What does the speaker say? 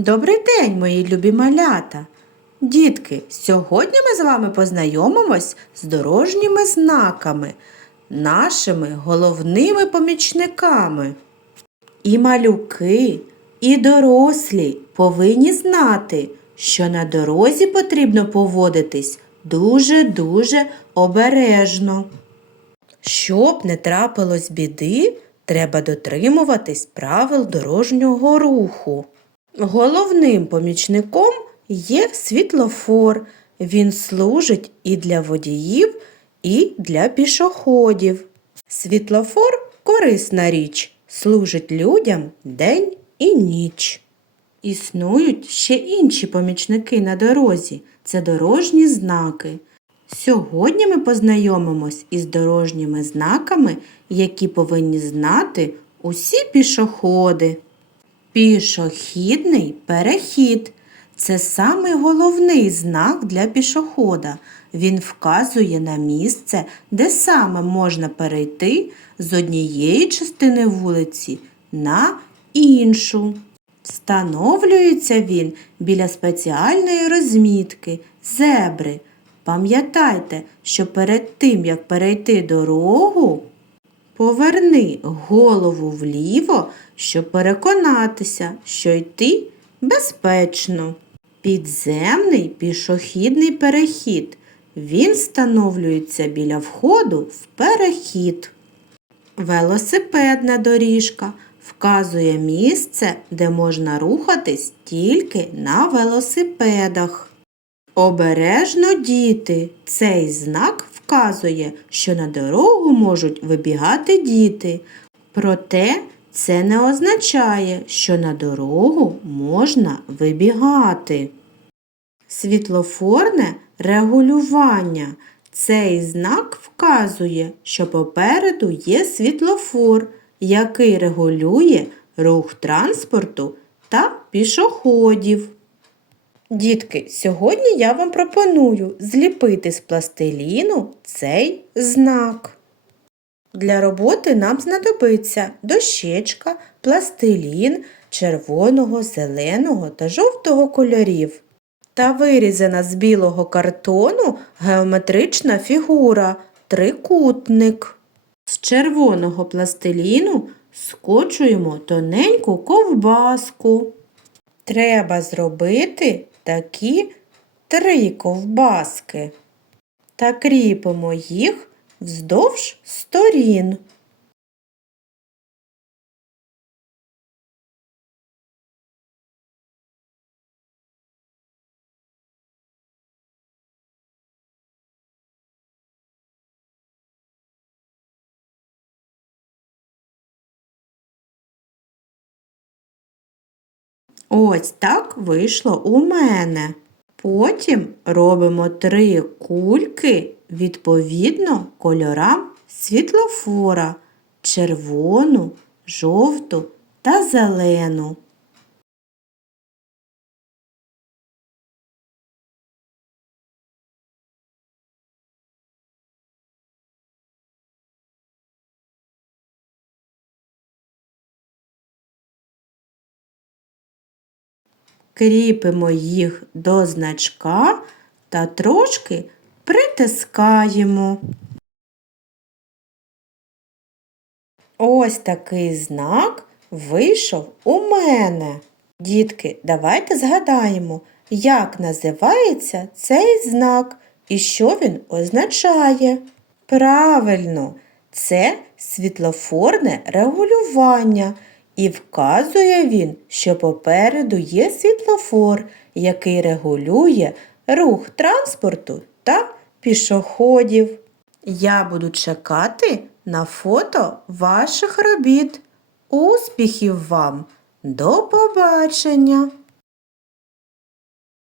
Добрий день, мої любі малята! Дітки, сьогодні ми з вами познайомимось з дорожніми знаками, нашими головними помічниками. І малюки, і дорослі повинні знати, що на дорозі потрібно поводитись дуже-дуже обережно. Щоб не трапилось біди, треба дотримуватись правил дорожнього руху. Головним помічником є світлофор. Він служить і для водіїв, і для пішоходів. Світлофор корисна річ, служить людям день і ніч. Існують ще інші помічники на дорозі це дорожні знаки. Сьогодні ми познайомимось із дорожніми знаками, які повинні знати усі пішоходи. Пішохідний перехід це самий головний знак для пішохода. Він вказує на місце, де саме можна перейти з однієї частини вулиці на іншу. Встановлюється він біля спеціальної розмітки зебри. Пам'ятайте, що перед тим, як перейти дорогу, Поверни голову вліво, щоб переконатися, що йти безпечно. Підземний пішохідний перехід. Він встановлюється біля входу в перехід. Велосипедна доріжка вказує місце, де можна рухатись тільки на велосипедах. Обережно діти. Цей знак вказує, що на дорогу можуть вибігати діти. Проте це не означає, що на дорогу можна вибігати. Світлофорне регулювання. Цей знак вказує, що попереду є світлофор, який регулює рух транспорту та пішоходів. Дітки, сьогодні я вам пропоную зліпити з пластиліну цей знак. Для роботи нам знадобиться дощечка, пластилін червоного, зеленого та жовтого кольорів та вирізана з білого картону геометрична фігура трикутник. З червоного пластиліну скочуємо тоненьку ковбаску. Треба зробити такі три ковбаски та кріпимо їх вздовж сторін. Ось так вийшло у мене. Потім робимо три кульки відповідно кольорам світлофора червону, жовту та зелену. Кріпимо їх до значка та трошки притискаємо. Ось такий знак вийшов у мене. Дітки, давайте згадаємо, як називається цей знак і що він означає. Правильно, це світлофорне регулювання. І вказує він, що попереду є світлофор, який регулює рух транспорту та пішоходів. Я буду чекати на фото ваших робіт. Успіхів вам! До побачення!